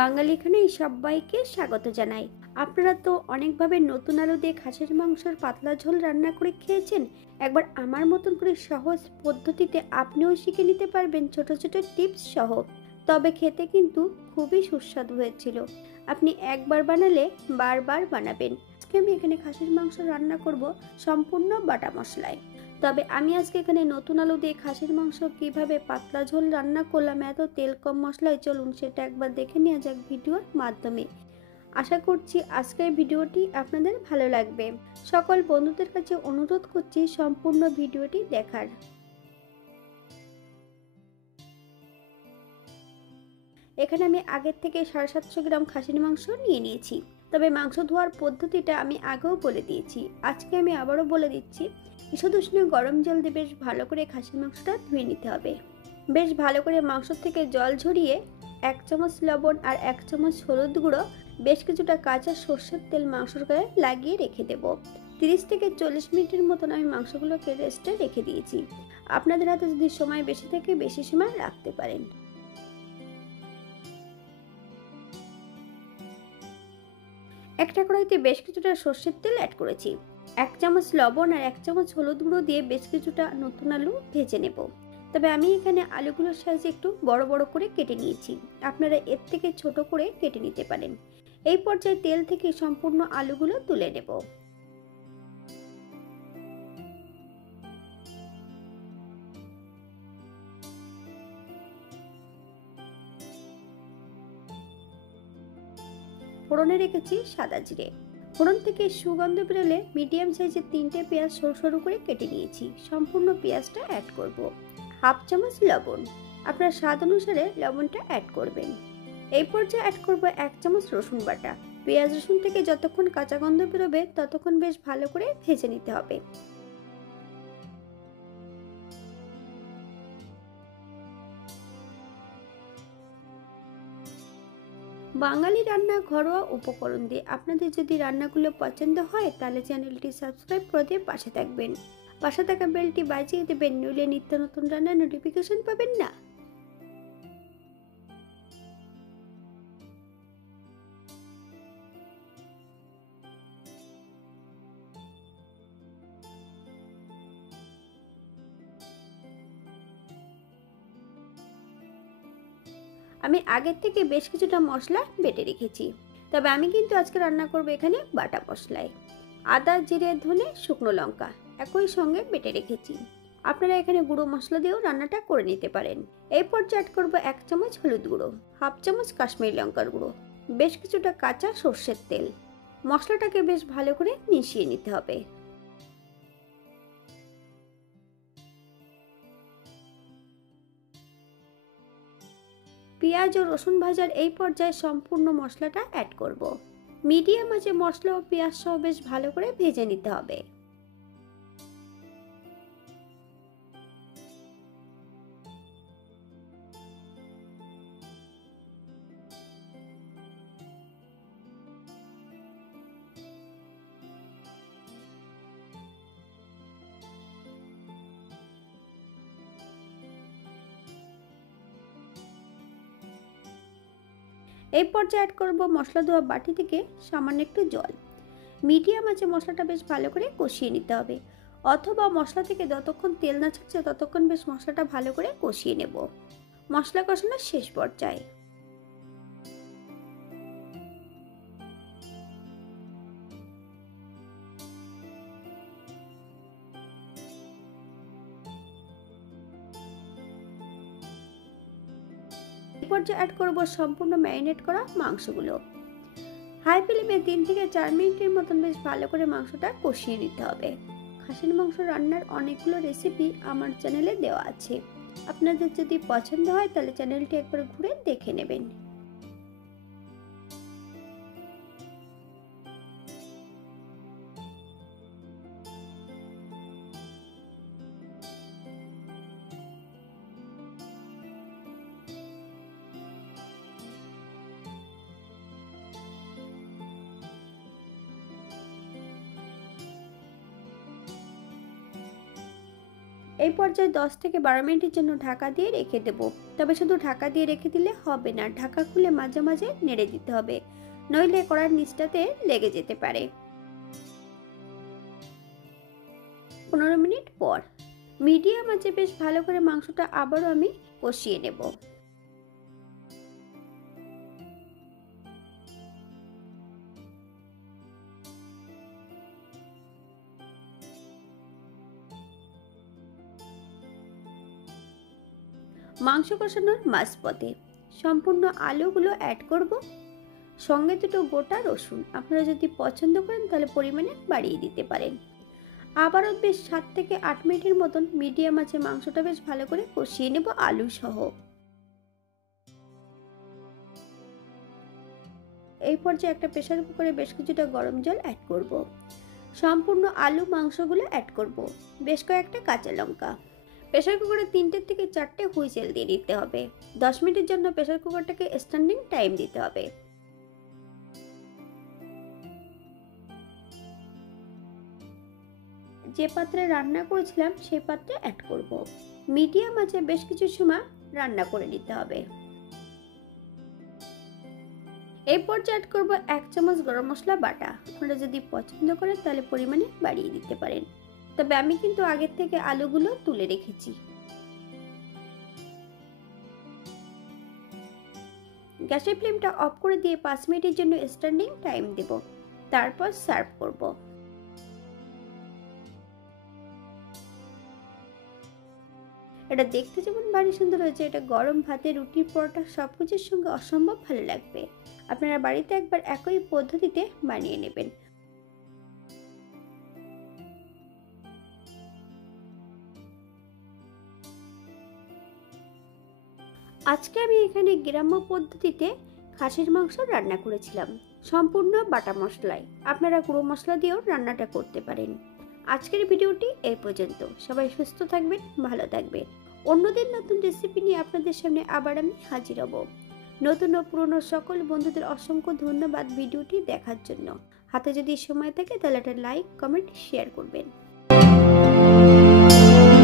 বাঙালি খানায় সবাইকে স্বাগত জানাই। আপনারা তো অনেকভাবে নতুন আলু দিয়ে খাসির মাংসের পাতলা ঝোল রান্না করে খেয়েছেন। একবার আমার মতন করে সহজ পদ্ধতিতে আপনিও শিখে নিতে পারবেন ছোট ছোট টিপস সহ। তবে খেতে কিন্তু খুবই সুস্বাদু হয়েছিল। আপনি একবার বানালে বারবার বানাবেন। আজকে আমি এখানে খাসির মাংস রান্না করব সম্পূর্ণ বাটা মশলায়। তবে আমি আজকে এখানে নতুন আলু দিয়ে খাসির মাংস কিভাবে পাতলা ঝোল রান্না করলাম এত তেল কম মশলায়, চলুন সেটা একবার দেখে নেওয়া যাক ভিডিওর মাধ্যমে। আশা করছি আজকের ভিডিওটি আপনাদের ভালো লাগবে। সকল বন্ধুদের কাছে অনুরোধ করছি সম্পূর্ণ ভিডিওটি দেখার। এখানে আমি আগের থেকে 750 গ্রাম খাসির মাংস নিয়ে নিয়েছি। তবে মাংস ধোয়ার পদ্ধতিটা আমি আগেও বলে দিয়েছি, আজকে আমি আবারও বলে দিচ্ছি। ঈষৎ উষ্ণ গরম জল দিয়ে বেশ ভালো করে খাসির মাংসটা ধুয়ে নিতে হবে। বেশ ভালো করে মাংস থেকে জল ঝরিয়ে 1 চামচ লবণ আর 1 চামচ হলুদ গুঁড়ো, বেশ কিছুটা কাঁচা সর্ষের তেল মাংসের গায়ে লাগিয়ে রেখে দেব। 30 থেকে 40 মিনিটের মতন আমি মাংসগুলোকে রেস্টে রেখে দিয়েছি। আপনাদের হাতে যদি সময় বেশি থাকে বেশি সময় রাখতে পারেন। একটা কড়াইতে বেশ কিছুটা সর্ষের তেল অ্যাড করেছি। 1 চামচ লবণ আর 1 চামচ হলুদ গুঁড়ো দিয়ে বেশ কিছুটা নতুন আলু ভেজে নেব। তবে আমি এখানে আলুগুলোর সাইজ একটু বড় বড় করে কেটে নিয়েছি, আপনারা এর থেকে ছোট করে কেটে নিতে পারেন। এই পর্যায়ে তেল থেকে সম্পূর্ণ আলুগুলো তুলে নেব। ফোড়নে রেখেছি সাদা জিরে। ফোড়ন থেকে সুগন্ধ বেরোলে মিডিয়াম সাইজের 3টে পেঁয়াজ সরু সরু করে কেটে নিয়েছি, সম্পূর্ণ পেঁয়াজটা অ্যাড করব। 1/2 চামচ লবণ, আপনার স্বাদ অনুসারে লবণটা অ্যাড করবেন। এই পর্যায়ে অ্যাড করব 1 চামচ রসুন বাটা। পেঁয়াজ রসুন থেকে যতক্ষণ কাঁচা গন্ধ বেরোবে ততক্ষণ বেশ ভালো করে ভেজে নিতে হবে। বাঙালি রান্না ঘরোয়া উপকরণ দিয়ে আপনাদের যদি রান্নাগুলো পছন্দ হয় তাহলে চ্যানেলটি সাবস্ক্রাইব করে দিয়ে পাশে থাকবেন। পাশে থাকা বেলটি বাজিয়ে দেবেন, নইলে নিত্য নতুন রান্নার নোটিফিকেশন পাবেন না। আমি আগের থেকে বেশ কিছুটা মশলা বেটে রেখেছি, তবে আমি কিন্তু আজকে রান্না করব এখানে বাটা মশলায়। আদা, জিরে, ধনে, শুকনো লঙ্কা একই সঙ্গে বেটে রেখেছি। আপনারা এখানে গুঁড়ো মশলা দিয়েও রান্নাটা করে নিতে পারেন। এই পর্যায়ে অ্যাড করব 1 চামচ হলুদ গুঁড়ো, 1/2 চামচ কাশ্মীরি লঙ্কার গুঁড়ো, বেশ কিছুটা কাঁচা সর্ষের তেল। মশলাটাকে বেশ ভালো করে মিশিয়ে নিতে হবে। পেঁয়াজ ও রসুন ভাজার এই পর্যায়ে সম্পূর্ণ মশলাটা অ্যাড করব। মিডিয়াম আঁচে মশলা ও পেঁয়াজ সহ বেশ ভালো করে ভেজে নিতে হবে। এই পর্যায়ে অ্যাড করব মশলা ধোয়া বাটি থেকে সামান্য একটু জল। মিডিয়াম আঁচে মশলাটা বেশ ভালো করে কষিয়ে নিতে হবে, অথবা মশলা থেকে যতক্ষণ তেল না ছাড়ছে ততক্ষণ বেশ মশলাটা ভালো করে কষিয়ে নেব। মশলা কষানোর শেষ পর্যায়ে অ্যাড করব সম্পূর্ণ ম্যারিনেট করা মাংসগুলো। হাই ফ্লেমে 3 থেকে 4 মিনিটের মতন বেশ ভালো করে মাংসটা কষিয়ে নিতে হবে। খাসির মাংস রান্নার অনেকগুলো রেসিপি আমার চ্যানেলে দেওয়া আছে, আপনাদের যদি পছন্দ হয় তাহলে চ্যানেলটি একবার ঘুরে দেখে নেবেন। এই পর্যায়ে 10 থেকে 12 মিনিটের জন্য ঢাকা দিয়ে রেখে দেব। তবে শুধু ঢাকা দিয়ে রেখে দিলে হবে না, ঢাকা খুলে মাঝে মাঝে নেড়ে দিতে হবে, নইলে কড়ার নিচটাতে লেগে যেতে পারে। 15 মিনিট পর মিডিয়াম আঁচে বেশ ভালো করে মাংসটা আবারও আমি কষিয়ে নেব। মাংস কষানোর মাঝপথে সম্পূর্ণ আলুগুলো অ্যাড করব, সঙ্গে দুটো গোটা রসুন। আপনারা যদি পছন্দ করেন তাহলে পরিমাণে বাড়িয়ে দিতে পারেন। আবারও বেশ 7 থেকে 8 মিনিটের মতন মিডিয়াম আঁচে মাংসটা বেশ ভালো করে কষিয়ে নেব আলু সহ। এই পর্যায়ে একটা প্রেসার কুকারে বেশ কিছুটা গরম জল অ্যাড করব, সম্পূর্ণ আলু মাংসগুলো অ্যাড করব, বেশ কয়েকটা কাঁচা লঙ্কা। প্রেসার কুকারে 3টে থেকে 4টে হুইসেল দিয়ে দিতে হবে। 10 মিনিটের জন্য প্রেসার কুকারটাকে স্ট্যান্ডিং টাইম দিতে হবে। যে পাত্রে রান্না করেছিলাম সেই পাত্রে অ্যাড করব। মিডিয়াম আঁচে বেশ কিছু সময় রান্না করে নিতে হবে। এই পর্যায়ে অ্যাড করব 1 চামচ গরম মশলা বাটা। আপনারা যদি পছন্দ করেন তাহলে পরিমাণে বাড়িয়ে দিতে পারেন, তবে আমি কিন্তু আগের থেকে আলুগুলো তুলে রেখেছি। গ্যাসের ফ্লেমটা অফ করে দিয়ে 5 মিনিটের জন্য স্ট্যান্ডিং টাইম দেব, তারপর সার্ভ করব। এটা দেখতে যেমন ভারী সুন্দর হয়েছে, এটা গরম ভাতে, রুটি, পরোটা সবকিছুর সঙ্গে অসম্ভব ভালো লাগবে। আপনারা বাড়িতে একবার একই পদ্ধতিতে বানিয়ে নেবেন। আজকে আমি এখানে গ্রাম্য পদ্ধতিতে খাসির মাংস রান্না করেছিলাম, সম্পূর্ণ বাটা মশলায়। আপনারা গুঁড়ো মশলা দিয়েও রান্নাটা করতে পারেন। আজকের ভিডিওটি এই পর্যন্ত। সবাই সুস্থ থাকবেন, ভালো থাকবেন। অন্যদিন নতুন রেসিপি নিয়ে আপনাদের সামনে আবার আমি হাজির হব। নতুন ও পুরনো সকল বন্ধুদের অসংখ্য ধন্যবাদ ভিডিওটি দেখার জন্য। হাতে যদি সময় থাকে তাহলে একটা লাইক, কমেন্ট, শেয়ার করবেন।